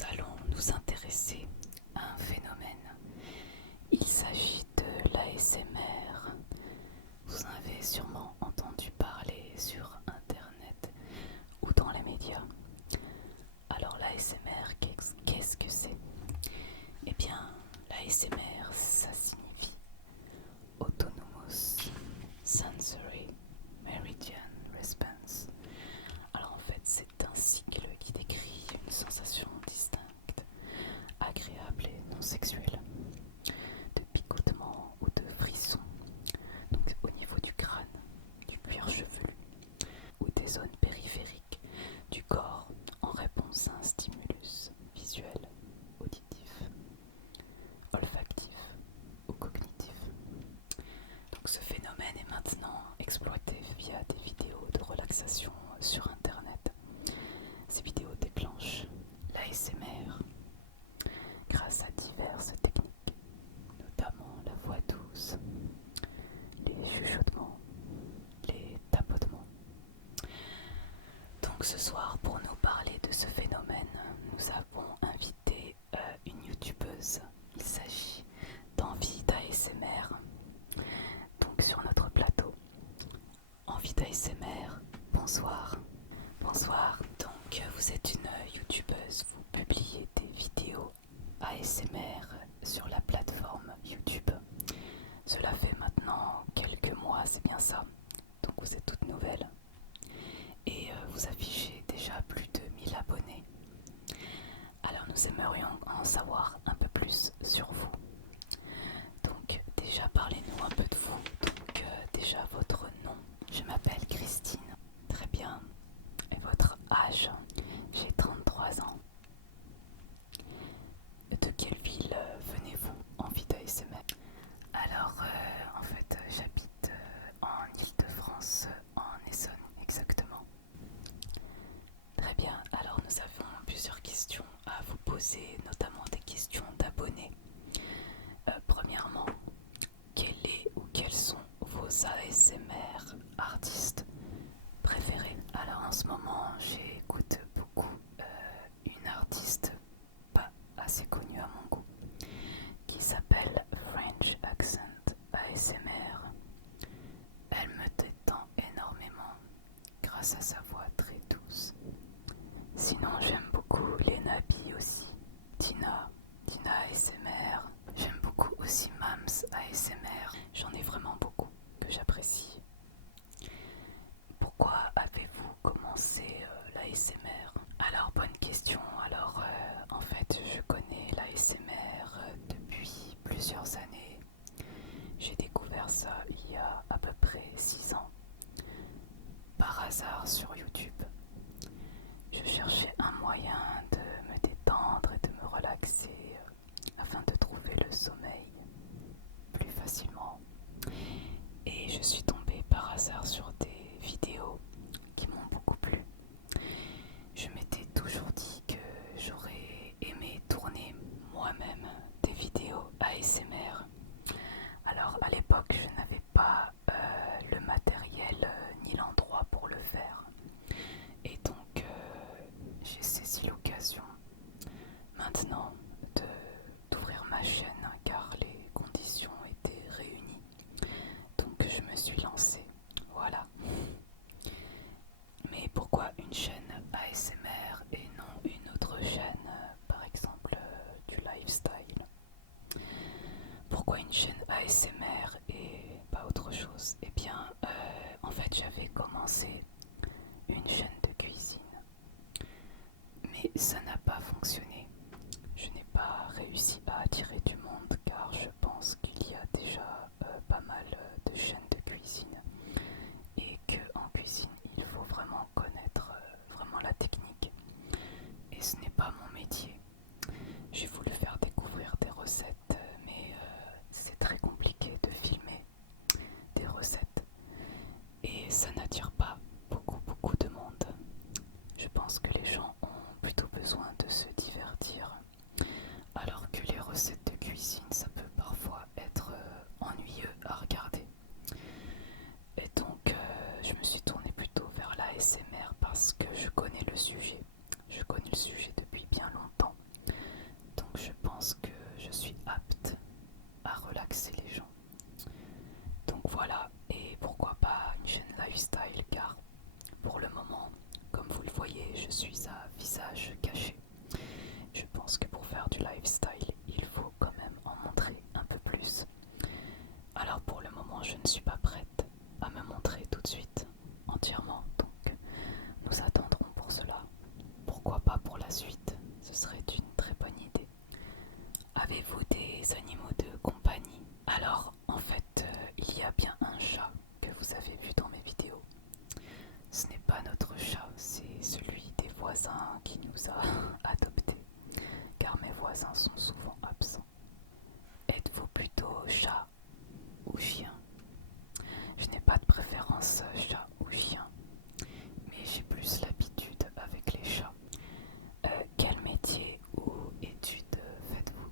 nous allons nous intéresser à un phénomène. Il s'agit de l'ASMR. Vous en avez sûrement entendu parler sur Internet ou dans les médias. Alors l'ASMR, qu'est-ce que c'est? Eh bien, l'ASMR, ça signifie Autonomous Sensory Meridian Response. Alors en fait, c'est un cycle qui décrit une sensation distincte, agréable et non sexuelle, de picotement ou de frisson, donc au niveau du crâne, du cuir chevelu ou des zones périphériques du corps en réponse à un stimulus visuel, auditif, olfactif ou cognitif. Donc ce phénomène est maintenant exploité via des vidéos de relaxation sur Internet. Ces vidéos déclenchent l'ASMR grâce à diverses techniques, notamment la voix douce, les chuchotements, les tapotements. Donc ce soir, pour nous parler de ce phénomène, nous avons invité une youtubeuse. Il s'agit d'Envie d'ASMR. Donc sur notre plateau, Envie d'ASMR, bonsoir. Bonsoir, donc vous êtes une youtubeuse, vous publiez des vidéos ASMR sur la plateforme YouTube. Cela fait maintenant quelques mois, c'est bien ça. Donc vous êtes toute nouvelle. Et vous affichez déjà plus de 1000 abonnés. Alors nous aimerions en savoir un peu plus sur vous. Donc déjà parlez-nous un peu de vous. Donc déjà votre nom. Je m'appelle Christine. Très bien. Et votre âge? J'ai 33 ans. De quelle ville venez-vous? Envie d'ASMR? Alors en fait j'habite en Île-de-France, en Essonne exactement. Très bien, alors nous avons plusieurs questions à vous poser, notamment des questions d'abonnés. Premièrement, quel est ou quels sont vos ASMR artistes préférés? Alors en ce moment, j'écoute beaucoup une artiste pas assez connue à mon goût qui s'appelle French Accent ASMR. Elle me détend énormément grâce à sa voix très douce. Sinon, j'aime beaucoup Lena B aussi, Tina ASMR. J'aime beaucoup aussi Mams ASMR. J'en ai vraiment beaucoup que j'apprécie. Pourquoi avez-vous commencé l'ASMR? Alors, bonne question. Alors, en fait, je connais l'ASMR depuis plusieurs années. J'ai découvert ça il y a à peu près 6 ans, par hasard sur YouTube. Je cherchais un moyen de me détendre et de me relaxer afin de trouver le sommeil plus facilement. Et je suis tombée par hasard sur des vidéos qui m'ont beaucoup plu. Je m'étais toujours dit que j'aurais aimé tourner moi-même des vidéos ASMR. Alors à l'époque, je n'avais pas le matériel ni l'endroit pour le faire. Et donc j'ai saisi l'occasion maintenant d'ouvrir ma chaîne car les conditions étaient réunies. Donc je me suis lancée. Voilà. Mais pourquoi une chaîne ASMR et non une autre chaîne, par exemple du lifestyle? Pourquoi une chaîne ASMR et pas autre chose? Eh bien, en fait, j'avais commencé une chaîne de cuisine, mais ça n'a pas fonctionné. Je n'ai pas réussi à attirer du monde car je pense qu'il y a déjà pas mal de chaînes de cuisine et qu'en cuisine il faut vraiment connaître vraiment la technique et ce n'est pas mon métier. J'ai voulu faire découvrir des recettes mais c'est très compliqué de filmer des recettes et ça n'attire pas beaucoup de monde. Je pense que les gens ont plutôt besoin de se divertir alors que les recettes de cuisine ça peut parfois être ennuyeux à regarder. Et donc je me suis tournée plutôt vers l'ASMR parce que je connais le sujet. Je connais le sujet depuis bien longtemps. chat ou chien. Je n'ai pas de préférence chat ou chien, mais j'ai plus l'habitude avec les chats. Quel métier ou études faites-vous?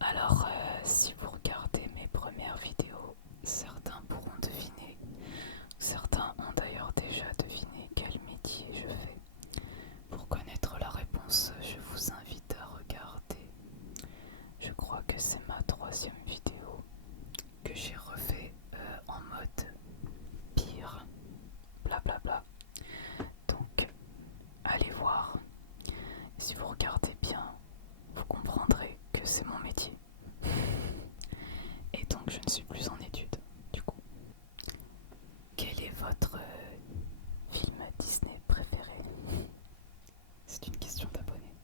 Alors, si vous regardez mes premières vidéos, certains pourront deviner, certains ont d'ailleurs déjà deviné quel métier je fais. Pour connaître la réponse, je vous invite à regarder. Je crois que c'est ma 3e vidéo que j'ai refait en mode pire, blablabla. Donc, allez voir. Si vous regardez bien, vous comprendrez que c'est mon métier. Et donc, je ne suis plus en études, du coup. Quel est votre film Disney préféré? C'est une question d'abonné.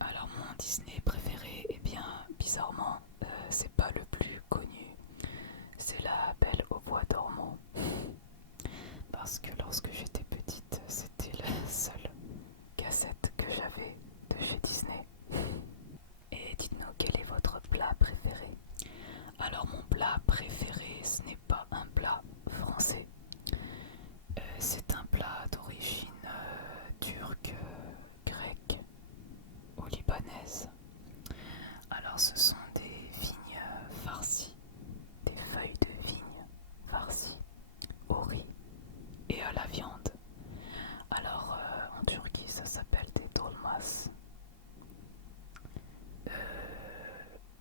Alors, mon Disney préféré, eh bien, bizarrement, c'est pas le plus connu. C'est La Belle au bois dormant. Parce que lorsque j'étais petite, c'était la seule cassette que j'avais de chez Disney. Et dites-nous, quel est votre plat préféré? Alors, mon plat préféré, ce n'est pas un plat français. C'est un plat d'origine turque, grecque ou libanaise. Alors, ce sont des vignes farcies, des feuilles de vigne farcies au riz et à la viande. Alors, en Turquie, ça s'appelle des dolmas.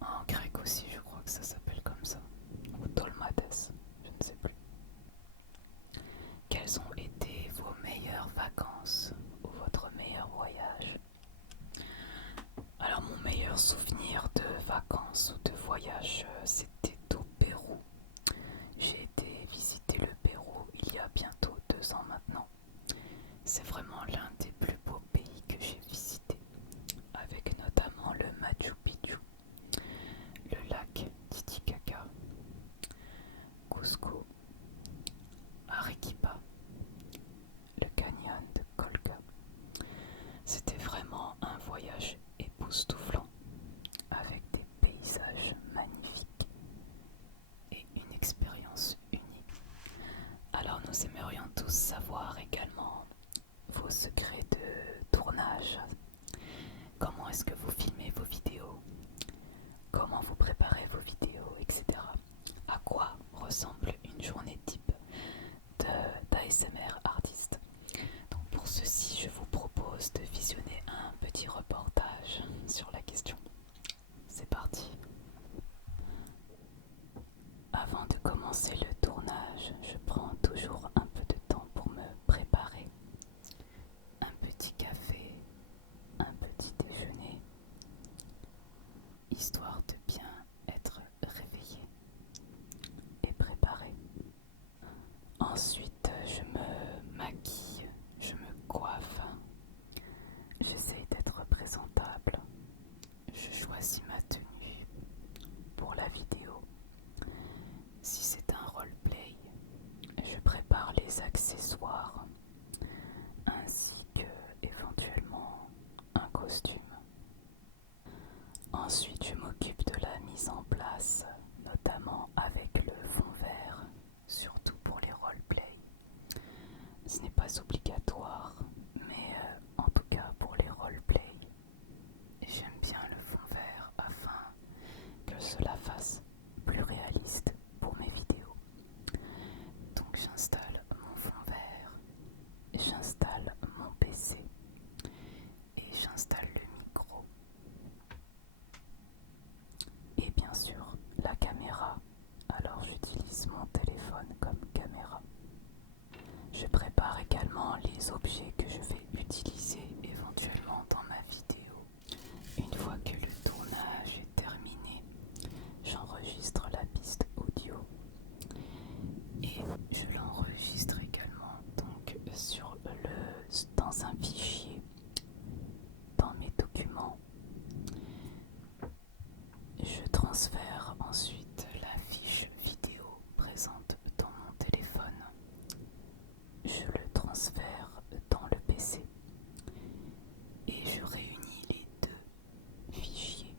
En grec aussi, je crois que ça s'appelle comme ça. Ou dolmades, je ne sais plus. Quelles ont été vos meilleures vacances ou votre meilleur voyage? Alors, mon meilleur souvenir de vacances ou de voyage, c'était au Pérou. J'ai été visiter le Pérou il y a bientôt 2 ans maintenant. C'est vraiment l'un des plus beaux pays que j'ai visité, avec notamment le Machu Picchu, le lac Titicaca, Cusco, Arequipa, le canyon de Colca. C'était vraiment un voyage époustouflant, avec des paysages magnifiques et une expérience unique. Alors nous aimerions tous savoir également vos secrets de tournage. Comment est-ce que vous filmez vos vidéos? Comment vous préparez vos vidéos, etc. À quoi ressemble une journée type d'ASMR artiste? Donc pour ceci, je vous propose de visionner un petit reportage sur la question. C'est parti. Avant de commencer le tournage, je prends toujours un peu de temps pour me préparer. Un petit café, un petit déjeuner, histoire de bien être réveillé et préparé. Ensuite, je me maquille, je me coiffe, j'essaye d'être présentable, je choisis ma tenue pour la vidéo. Si c'est un roleplay, je prépare les accessoires ainsi que éventuellement un costume. Ensuite, je m'occupe de la mise en place, notamment avec le fond vert, surtout pour les roleplays. Ce n'est pas obligatoire, mais en tout cas pour les roleplays, j'aime bien le fond vert afin que cela fasse plus réaliste pour mes vidéos. Donc j'installe mon fond vert, j'installe mon PC et j'installe le micro. Et bien sûr la caméra, alors j'utilise mon téléphone comme caméra. Je prépare également les objets que je vais utiliser éventuellement dans ma vidéo. Une fois que le tournage est terminé, j'enregistre la piste audio et je l'enregistre également donc dans un fichier dans mes documents. Je transfère ensuite la fiche vidéo présente dans mon téléphone. Je le transfère dans le PC et je réunis les deux fichiers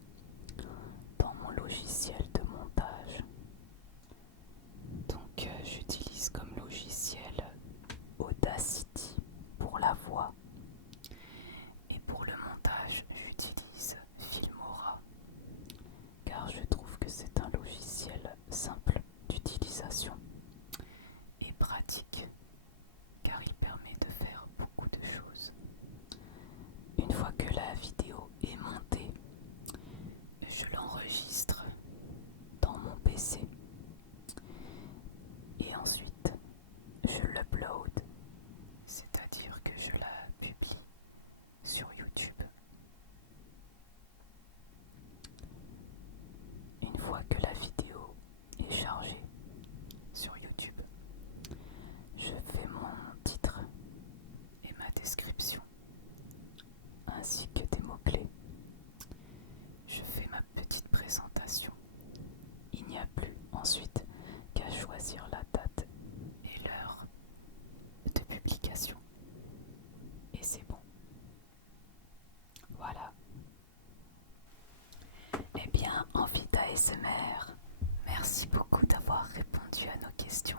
merci beaucoup d'avoir répondu à nos questions.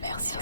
Merci